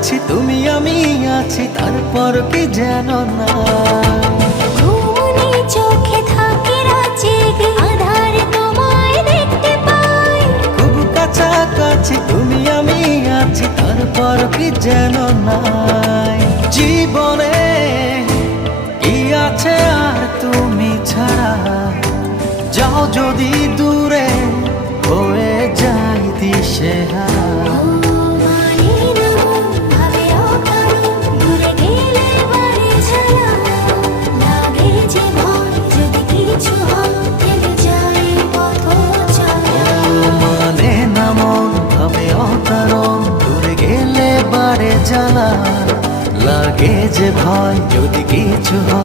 আছি, তুমি আমি আছি, তারপর কি যেন না। ঘুমনি চোখে থাকে রাত জেগে, আধার তোমায় দেখতে পাই। খুব কাছাকাছি তুমি আমি আছি, তারপর কি যেন নাই। জীবনে কি আছে আর তুমি ছাড়া, যাও যদি দূরে হয়ে যাই দিশেহারা। মানে না মন ভাবে অকারণ, দূরে গেলে বাড়ে জ্বালা, লাগে যে ভয় যদি কিছু হয়।